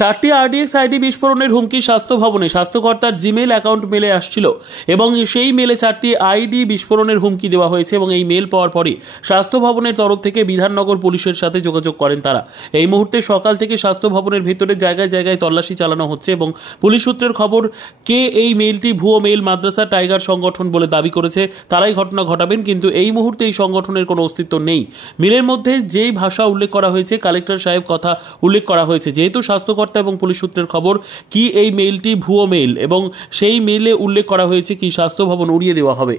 চারটি RDX ID বিস্ফোরণের হুমকি স্বাস্থ্য ভবনে। স্বাস্থ্যকর্তার জিমেল অ্যাকাউন্ট মেলে আসছিল এবং সেই মেলে চারটি আইডি বিস্ফোরণের হুমকি দেওয়া হয়েছে এবং এই মেল পাওয়ার পরই স্বাস্থ্য ভবনের তরফ থেকে বিধাননগর পুলিশের সাথে যোগাযোগ করেন তারা। এই মুহূর্তে সকাল থেকে স্বাস্থ্য ভবনের ভেতরে জায়গায় জায়গায় তল্লাশি চালানো হচ্ছে এবং পুলিশ সূত্রের খবর, কে এই মেলটি ভুয়ো মেল মাদ্রাসা টাইগার সংগঠন বলে দাবি করেছে তারাই ঘটনা ঘটাবেন, কিন্তু এই মুহূর্তে এই সংগঠনের কোনো অস্তিত্ব নেই। মেলের মধ্যে যেই ভাষা উল্লেখ করা হয়েছে, কালেক্টর সাহেব কথা উল্লেখ করা হয়েছে। যেহেতু স্বাস্থ্যকর্তা এবং পুলিশ সূত্রের খবর কি এই মেইলটি ভুয়ো মেইল এবং সেই মেইলে উল্লেখ করা হয়েছে কি স্বাস্থ্য ভবন উড়িয়ে দেওয়া হবে।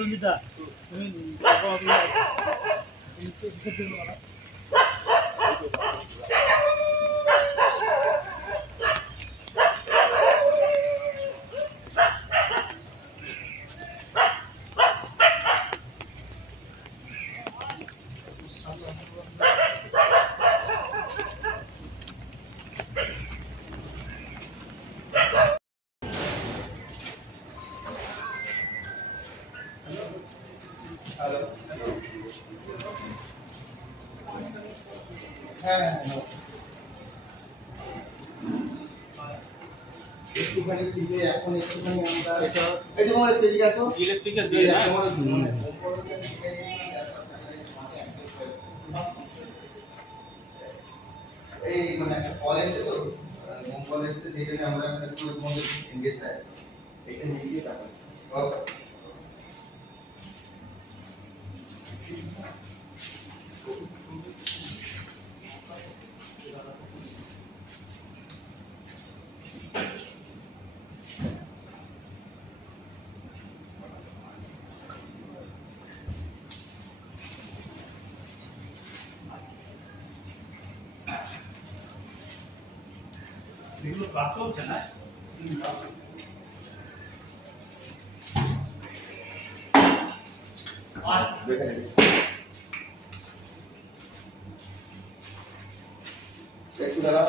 রঞ্জিতা তুমি একটুখানি দিলে এখন একটুখানি আমরা এটা এই যে মোবাইল ঠিক আছে ইলেকট্রিক্যাল দিয়ে এই মানে একটা কল এসে তো মোবাইল এসে সেখানে আমরা একটু মধ্যে এনগেজ হয়ে আছি এটা নিয়ে যাবো ওকে এগুলো কাজ হচ্ছে না দেখেন একটু দাঁড়া